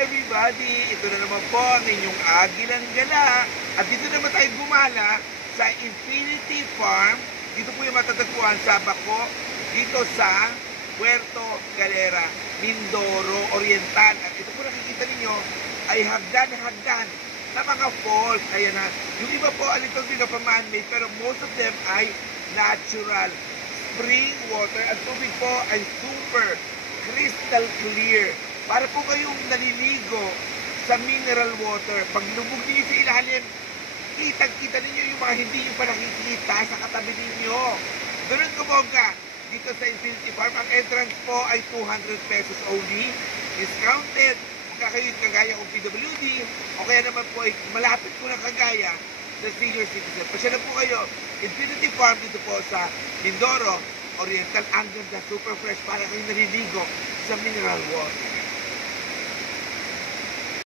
Everybody, ito na naman po ang inyong Agilang Gala. At dito naman tayo gumala sa Infinity Farm. Dito po yung matatagpuan sa Baco, dito sa Puerto Galera, Mindoro Oriental. At ito po nakikita ninyo ay hagdan-hagdan na mga falls. Ayan na. Yung iba po, alitong sila pa man-made, pero most of them ay natural. Spring water. Ang tubig po ay super crystal clear. Para po kayong naliligo sa mineral water. Pag lubog niyo sa ilalim, kitang-kita ninyo yung mga hindi nyo pa nakikita sa katabi ninyo. Ganun kumongga. Dito sa Infinity Farm, ang entrance po ay 200 pesos only. Discounted. Kung kayo kagaya kong PWD, o kaya naman po ay malapit po ng kagaya sa senior citizen. Pasya na po kayo. Infinity Farm dito po sa Mindoro Oriental. Ang ganda, super fresh para kayong naliligo sa mineral water.